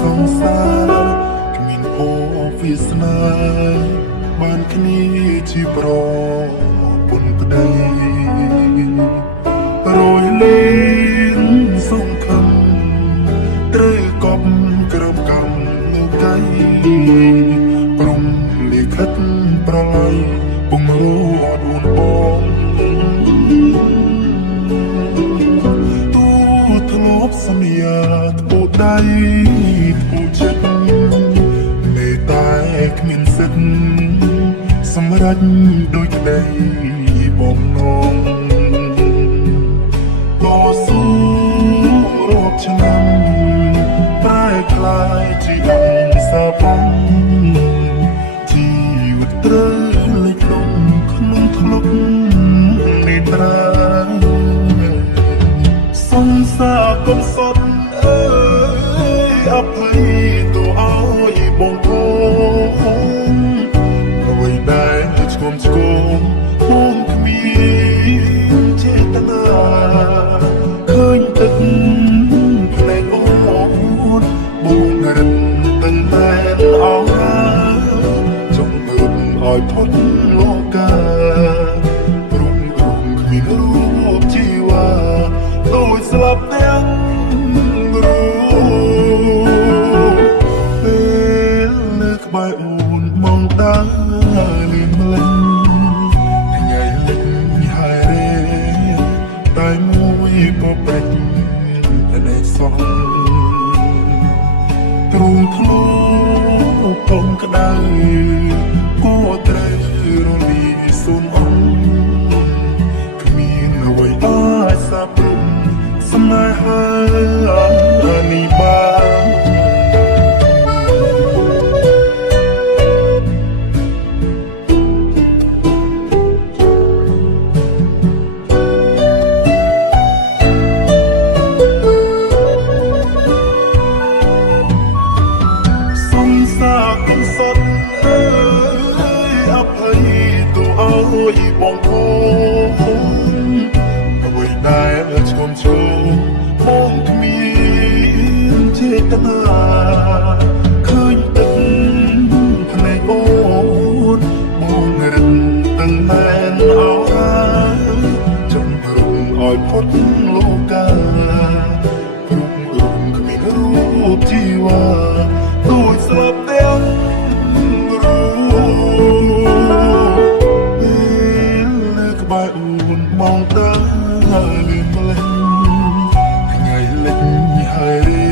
សង្សារគ្មានអូវាសនាបានគ្នាជាប្រពន្ធប្តីរយលៀនសង្ឃឹមត្រូវកប់ក្រមកម្មនៅកៃព្រំលិខិតប្រឡ័យពងរត់អូនបងទូធ្លាប់សន្យាធ្ពោដៃធ្ពោចិត្តមេតែគ្មានសិទ្ធសម្រេចដោយក្តីបំណងតស៊ូរាប់ឆ្នាំប្រែคล้ายជាអង្សាបងជីវិតត្រូវលេចលំក្នុងធ្លុកនេត្រាសង្សារកុំសត់អើយអភ័យទៅឲ្យបងប្អូនអ្វីដែលឆ្គំឆ្គងបងគ្មានចេតនាឃើញទឹកភ្នែកអូនបងរឹងទាំងតែអោចង់ងើបឲ្យផុតលោកាព្រមគ្មានរូបជីវ៉ាដូចស្លាប់ទាំងរូបពេលលើក្បែរអូនមកដើរលឿនម្លេះថ្ងៃលិចហើយរេតែមួយក៏ពេចតែនៃសោះទ្រូងធ្លោពងក្តៅក៏ត្រូវរលីសូនអងគ្មានអ្វីអាចសាបព្រំស្នេហានេះបានសង្សារកុំសត់អើយអភ័យទៅឲ្យបងប្អូនអ្វីដែលឆ្គំឆ្គងបងគ្មានចេតនាឃើញទឹកភ្នែកអូនបងរឹងទាំងតែនអោរាចង់រំឲ្យផុតលោកាព្រមគ្មានរូបជីវ៉ាដូចស្លាប់ទាំងរូបពេលលើក្បែរអូនមកដើរលឿនម្លេះថ្ងៃលិចហើយរេ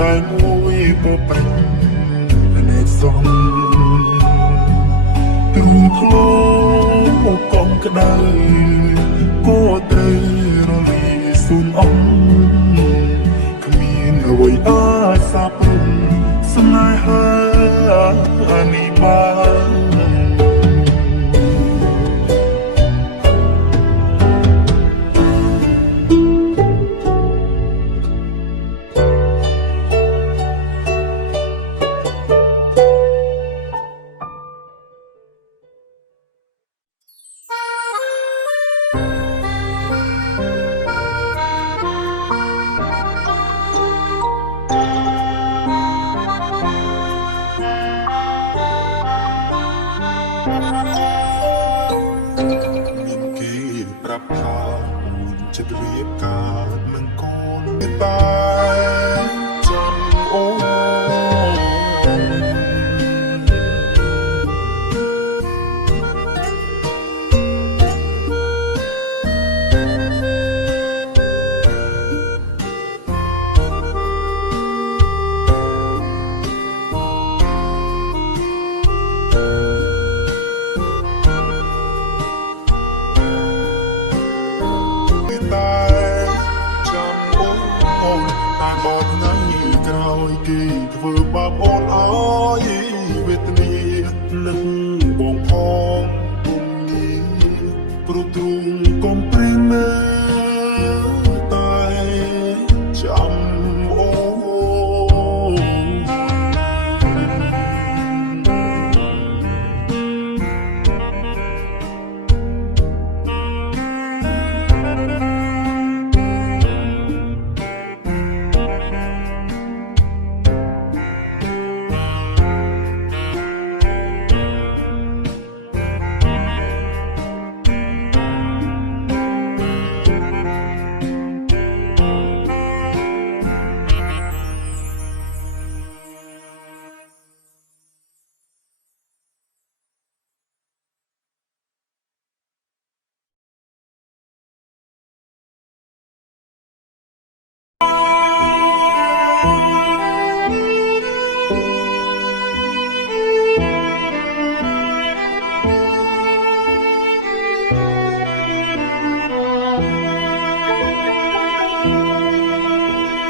តែមួយក៏ប្រាច់ភ្នែកសំទូធ្លោកងក្តៅក៏ត្រូវរលីសូនអងគ្មានអ្វីអាចសាបព្រំស្នេហានេះបានមានគេប្រាប់ថាអូនចិត្តរៀបការនឹងកូនតែចាំអូនតែបើថ្ងៃក្រោយគេធ្វើបាបអូនឲ្យវេទនានឹងបងផងពុំនេះព្រោះទ្រូងកុំព្រៀងមើល